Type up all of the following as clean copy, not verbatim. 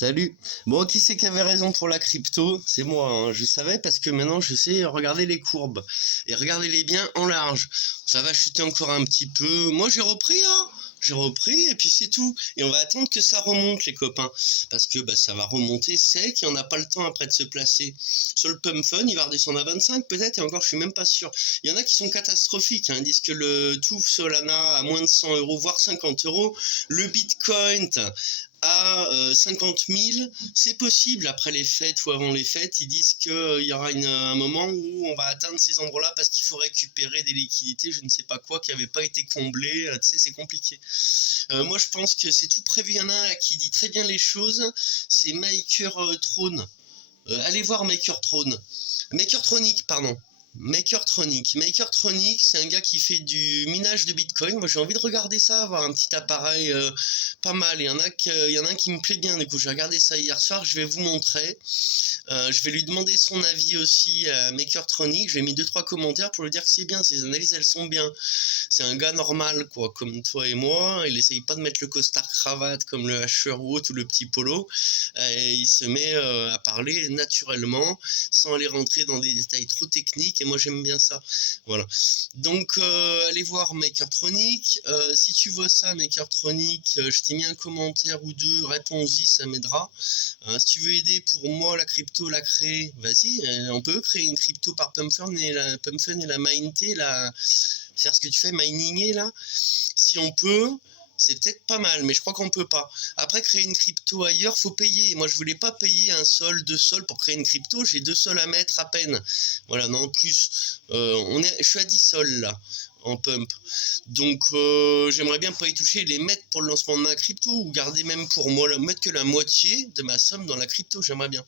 Salut. Bon, qui c'est qui avait raison pour la crypto? C'est moi, hein. Je savais parce que maintenant je sais regarder les courbes et regardez-les bien en large. Ça va chuter encore un petit peu. Moi j'ai repris, hein. J'ai repris et puis c'est tout. Et on va attendre que ça remonte, les copains. Parce que ça va remonter sec et on n'a pas le temps après de se placer. Sur le Pump Fun, il va redescendre à 25 peut-être, et encore je suis même pas sûr. Il y en a qui sont catastrophiques, hein. Ils disent que le tout Solana à moins de 100 euros, voire 50 euros. Le Bitcoin à 50 000, c'est possible après les fêtes ou avant les fêtes. Ils disent qu'il y aura un moment où on va atteindre ces endroits-là parce qu'il faut récupérer des liquidités, je ne sais pas quoi, qui n'avaient pas été comblées. Tu sais, c'est compliqué. Moi, je pense que c'est tout prévu. Il y en a un là qui dit très bien les choses. C'est Maker Throne. Allez voir Maker Throne. Makertronic, pardon. Makertronic, c'est un gars qui fait du minage de Bitcoin. Moi, j'ai envie de regarder ça, avoir un petit appareil pas mal. Il y en a un qui me plaît bien. Du coup, j'ai regardé ça hier soir. Je vais vous montrer. Je vais lui demander son avis aussi à Makertronic. J'ai mis 2-3 commentaires pour lui dire que c'est bien. Ses analyses, elles sont bien. C'est un gars normal, quoi, comme toi et moi. Il essaye pas de mettre le costard cravate comme le Asher ou le petit polo. Et il se met à parler naturellement, sans aller rentrer dans des détails trop techniques. Et moi, j'aime bien ça. Voilà. Donc, allez voir Makertronic. Si tu vois ça, Makertronic, je t'ai mis un commentaire ou deux. Réponds-y, ça m'aidera. Si tu veux aider pour moi la crypto, la créer, vas-y. On peut créer une crypto par Pumpfun et la Minté, faire ce que tu fais, mininger là. Si on peut, c'est peut-être pas mal, mais je crois qu'on peut pas. Après, créer une crypto ailleurs, faut payer. Moi, je voulais pas payer un sol, 2 sols pour créer une crypto. J'ai 2 sols à mettre à peine. Voilà, non, plus. Je suis à 10 sols là, en pump. Donc, j'aimerais bien pas y toucher et les mettre pour le lancement de ma crypto, ou garder même pour moi, mettre que la moitié de ma somme dans la crypto. J'aimerais bien.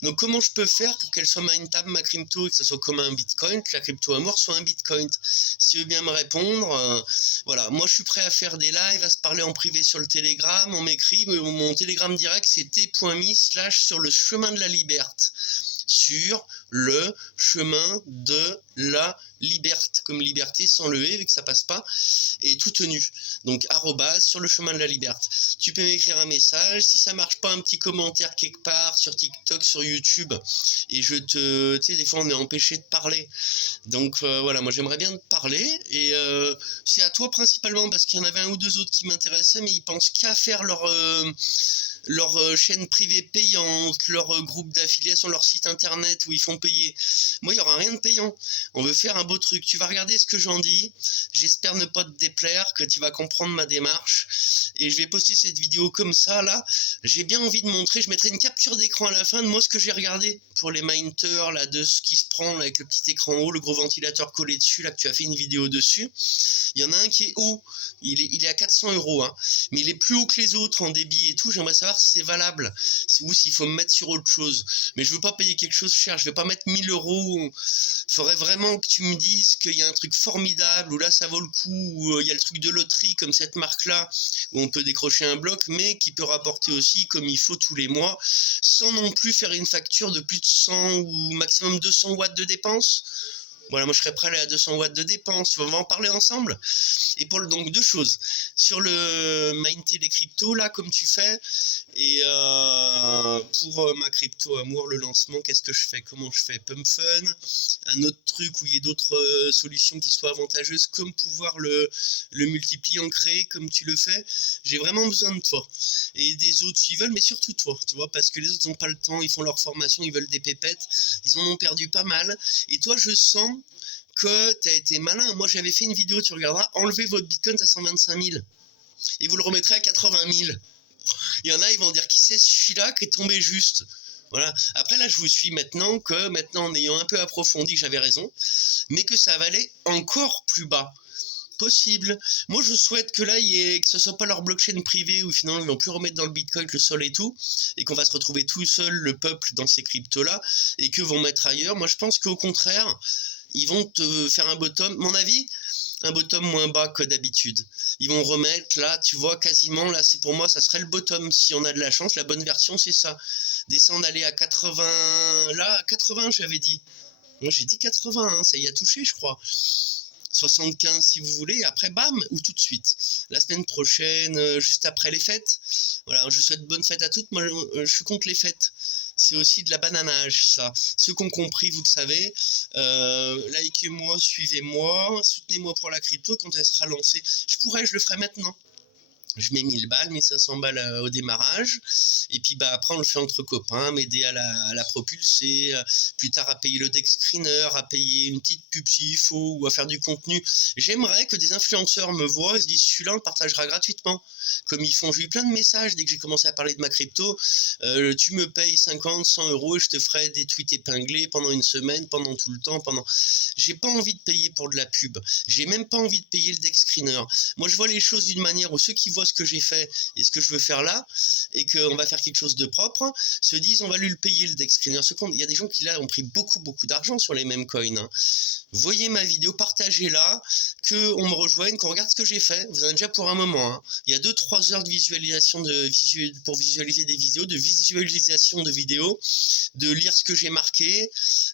Donc, comment je peux faire pour qu'elle soit mindtable, ma crypto, et que ce soit comme un bitcoin, que la crypto à mort soit un bitcoin? Si tu veux bien me répondre, voilà. Moi, je suis prêt à faire des lives, à se parler en privé sur le Telegram. On m'écrit, mon Telegram direct, c'est t.me/sur le chemin de la liberté. Sur le chemin de la liberté, comme liberté sans le E, vu que ça passe pas, et tout tenu. Donc, sur le chemin de la liberté. Tu peux m'écrire un message. Si ça marche pas, un petit commentaire quelque part, sur TikTok, sur YouTube. Et tu sais, des fois, on est empêché de parler. Donc, voilà, moi, j'aimerais bien te parler. Et c'est à toi principalement, parce qu'il y en avait un ou deux autres qui m'intéressaient, mais ils pensent qu'à faire leur chaîne privée payante, leur groupe d'affiliation, leur site internet où ils font payer. Moi, il n'y aura rien de payant. On veut faire un beau truc. Tu vas regarder ce que j'en dis. J'espère ne pas te déplaire, que tu vas comprendre ma démarche. Et je vais poster cette vidéo comme ça, là. J'ai bien envie de montrer. Je mettrai une capture d'écran à la fin de moi ce que j'ai regardé pour les minters, là, de ce qui se prend là, avec le petit écran haut, le gros ventilateur collé dessus, là, que tu as fait une vidéo dessus. Il y en a un qui est haut. Il est à 400 euros, hein. Mais il est plus haut que les autres en débit et tout. J'aimerais savoir si c'est valable ou s'il faut me mettre sur autre chose. Mais je veux pas payer quelque chose cher. Je vais pas mettre 1000 euros. Il faudrait vraiment que tu me dises qu'il y a un truc formidable, où là ça vaut le coup, où il y a le truc de loterie comme cette marque-là, où on peut décrocher un bloc, mais qui peut rapporter aussi comme il faut tous les mois, sans non plus faire une facture de plus de 100 ou maximum 200 watts de dépenses. Voilà, moi je serais prêt à aller à 200 watts de dépenses. On va en parler ensemble. Et donc 2 choses. Sur le Minté les cryptos, là, comme tu fais. Et pour ma crypto amour, le lancement, qu'est-ce que je fais? Comment je fais? Pump Fun. Un autre truc où il y ait d'autres solutions qui soient avantageuses, comme pouvoir le multiplier, en créer comme tu le fais. J'ai vraiment besoin de toi. Et des autres s'ils veulent, mais surtout toi, tu vois, parce que les autres n'ont pas le temps, ils font leur formation, ils veulent des pépettes. Ils en ont perdu pas mal. Et toi, je sens que tu as été malin. Moi, j'avais fait une vidéo, tu regarderas, enlevez votre Bitcoin à 125 000 et vous le remettrez à 80 000. Il y en a, ils vont dire qui c'est celui-là qui est tombé juste. Voilà. Après, là, je vous suis maintenant, en ayant un peu approfondi que j'avais raison, mais que ça va aller encore plus bas. Possible. Moi, je souhaite que là, que ce soit pas leur blockchain privée où finalement ils vont plus remettre dans le Bitcoin le sol et tout, et qu'on va se retrouver tout seul, le peuple, dans ces cryptos-là, et que vont mettre ailleurs. Moi, je pense qu'au contraire, ils vont te faire un bottom, mon avis, un bottom moins bas que d'habitude. Ils vont remettre là, tu vois, quasiment là, c'est pour moi, ça serait le bottom. Si on a de la chance, la bonne version, c'est ça. Descendre, aller à 80, là, à 80, j'avais dit. Moi, j'ai dit 80, hein, ça y a touché, je crois. 75 si vous voulez, et après bam, ou tout de suite. La semaine prochaine, juste après les fêtes. Voilà, je souhaite bonne fête à toutes. Moi, je suis contre les fêtes. C'est aussi de la bananage, ça. Ceux qui ont compris, vous le savez. Likez-moi, suivez-moi, soutenez-moi pour la crypto quand elle sera lancée. Je le ferai maintenant. Je mets 1000 balles, 1500 balles au démarrage, et puis après on le fait entre copains, m'aider à la propulser, plus tard à payer le deck screener, à payer une petite pub s'il faut, ou à faire du contenu. J'aimerais que des influenceurs me voient et se disent celui-là on le partagera gratuitement, comme ils font. J'ai eu plein de messages dès que j'ai commencé à parler de ma crypto, tu me payes 50, 100 euros et je te ferai des tweets épinglés pendant une semaine, pendant tout le temps, J'ai pas envie de payer pour de la pub, j'ai même pas envie de payer le deck screener. Moi je vois les choses d'une manière où ceux qui voient ce que j'ai fait et ce que je veux faire là, et qu'on va faire quelque chose de propre, se disent on va lui le payer le deck screener. Il y a des gens qui là ont pris beaucoup d'argent sur les mêmes coins, hein. Voyez ma vidéo, partagez-la, qu'on me rejoigne, qu'on regarde ce que j'ai fait. Vous en avez déjà pour un moment, hein. Il y a 2-3 heures de visualisation pour visualiser des vidéos, de visualisation de vidéos, de lire ce que j'ai marqué,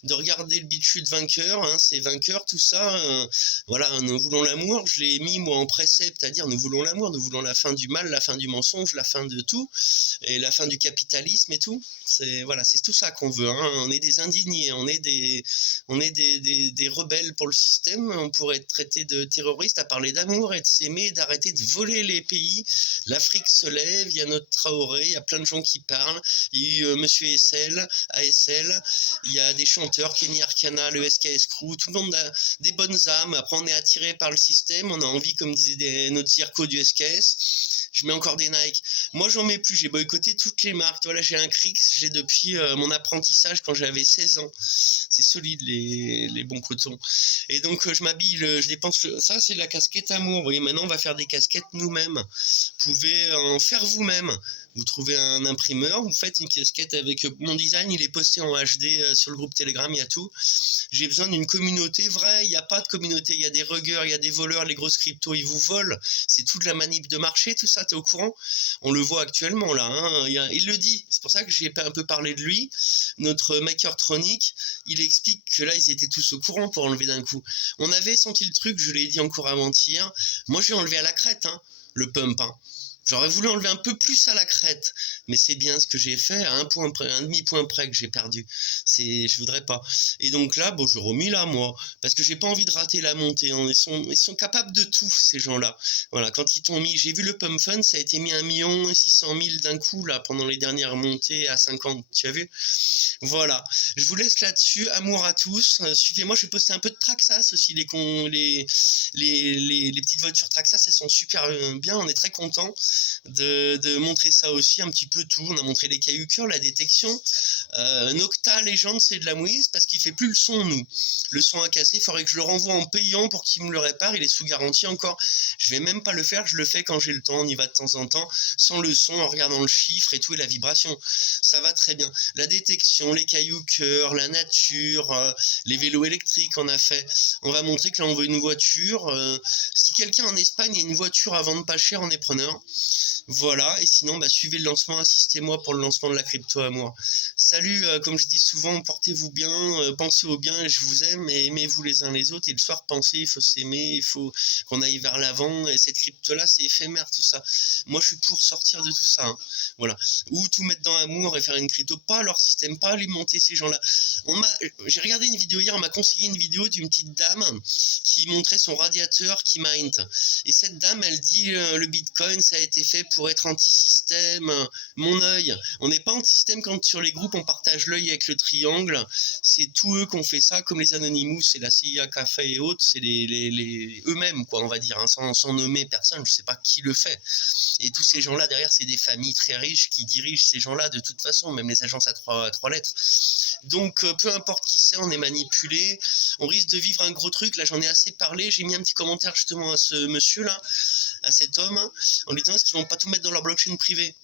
de regarder le BitChute vainqueur, hein, c'est vainqueur tout ça. Voilà, nous voulons l'amour, je l'ai mis moi en précepte, à dire nous voulons l'amour, nous voulons la fin du mal, la fin du mensonge, la fin de tout, et la fin du capitalisme et tout. Voilà, c'est tout ça qu'on veut, hein. On est des indignés, on est des rebelles pour le système. On pourrait être traité de terroristes, à parler d'amour et de s'aimer, d'arrêter de voler les pays. L'Afrique se lève, il y a notre Traoré, il y a plein de gens qui parlent, il y a eu Monsieur ASL, il y a des chanteurs, Kenny Arcana, le SKS Crew, tout le monde a des bonnes âmes. Après on est attiré par le système, on a envie, comme disait notre Zirko du SKS, je mets encore des Nike. Moi j'en mets plus, j'ai boycotté toutes les marques. Voilà, j'ai un Crix, j'ai depuis mon apprentissage quand j'avais 16 ans. C'est solide les bons cotons. Et donc je m'habille, je dépense ça, c'est la casquette amour. Vous voyez, maintenant on va faire des casquettes nous-mêmes. Vous pouvez en faire vous-même. Vous trouvez un imprimeur, vous faites une casquette avec mon design, il est posté en HD sur le groupe Telegram, il y a tout. J'ai besoin d'une communauté vraie, il n'y a pas de communauté, il y a des ruggers, il y a des voleurs, les grosses cryptos, ils vous volent. C'est toute la manip de marché, tout ça, t'es au courant? On le voit actuellement là, hein. Il le dit, c'est pour ça que j'ai un peu parlé de lui. Notre Makertronic, il explique que là, ils étaient tous au courant pour enlever d'un coup. On avait senti le truc, je l'ai dit encore avant-hier. Moi, j'ai enlevé à la crête, hein, le pump, hein. J'aurais voulu enlever un peu plus à la crête, mais c'est bien ce que j'ai fait, à un point près, un demi-point près que j'ai perdu. Je voudrais pas. Et donc là, bon, je remis là, moi, parce que j'ai pas envie de rater la montée, hein. Ils sont capables de tout, ces gens-là. Voilà, quand ils t'ont mis, j'ai vu le Pump Fund, ça a été mis 1 600 000 d'un coup, là, pendant les dernières montées à 50, tu as vu? Voilà, je vous laisse là-dessus, amour à tous, suivez-moi, je vais poster un peu de Traxas aussi, les petites voitures Traxas, elles sont super bien, on est très contents de montrer ça aussi, un petit peu tout. On a montré les cailloux cœur, la détection. Nocta Légende, c'est de la mouise parce qu'il fait plus le son, nous. Le son a cassé, il faudrait que je le renvoie en payant pour qu'il me le répare, il est sous garantie encore. Je vais même pas le faire, je le fais quand j'ai le temps, on y va de temps en temps, sans le son, en regardant le chiffre et tout, et la vibration. Ça va très bien. La détection, les cailloux cœur, la nature, les vélos électriques, on a fait. On va montrer que là on veut une voiture. Si quelqu'un en Espagne a une voiture à vendre pas cher, on est preneur. Voilà, et sinon, suivez le lancement, assistez-moi pour le lancement de la crypto à moi. Salut, comme je dis souvent, portez-vous bien, pensez au bien, je vous aime, et aimez-vous les uns les autres, et le soir, pensez, il faut s'aimer, il faut qu'on aille vers l'avant, et cette crypto-là, c'est éphémère, tout ça. Moi, je suis pour sortir de tout ça, hein. Voilà. Ou tout mettre dans l'amour et faire une crypto, pas leur système, pas alimenter ces gens-là. J'ai regardé une vidéo hier, on m'a conseillé une vidéo d'une petite dame qui montrait son radiateur qui mint. Et cette dame, elle dit, le Bitcoin, ça a été fait pour être anti-système, mon œil. On n'est pas anti-système quand sur les groupes on partage l'œil avec le triangle. C'est tous eux qui ont fait ça, comme les Anonymous, c'est la CIA qui a fait et autres, c'est eux-mêmes, quoi, on va dire, hein, sans nommer personne, je sais pas qui le fait. Et tous ces gens-là derrière, c'est des familles très riches qui dirigent ces gens-là de toute façon, même les agences à trois lettres. Donc peu importe qui c'est, on est manipulé, on risque de vivre un gros truc. Là j'en ai assez parlé, j'ai mis un petit commentaire justement à ce monsieur là, à cet homme, en lui disant est-ce qu'ils vont pas tout mettre dans leur blockchain privée.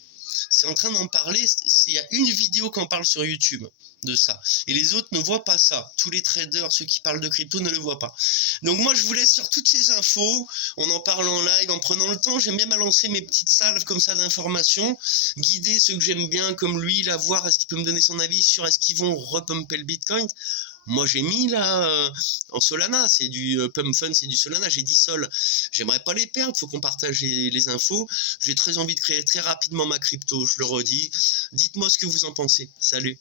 C'est en train d'en parler, il y a une vidéo qui en parle sur YouTube de ça, et les autres ne voient pas ça. Tous les traders, ceux qui parlent de crypto, ne le voient pas. Donc moi je vous laisse sur toutes ces infos, on en parle en live, en prenant le temps. J'aime bien balancer mes petites salves comme ça d'informations, guider ceux que j'aime bien comme lui, là, voir est-ce qu'il peut me donner son avis sur est-ce qu'ils vont repumper le Bitcoin. Moi j'ai mis là en Solana, c'est du Pump Fund, c'est du Solana, j'ai 10 sols. J'aimerais pas les perdre, faut qu'on partage les infos. J'ai très envie de créer très rapidement ma crypto, je le redis. Dites-moi ce que vous en pensez. Salut.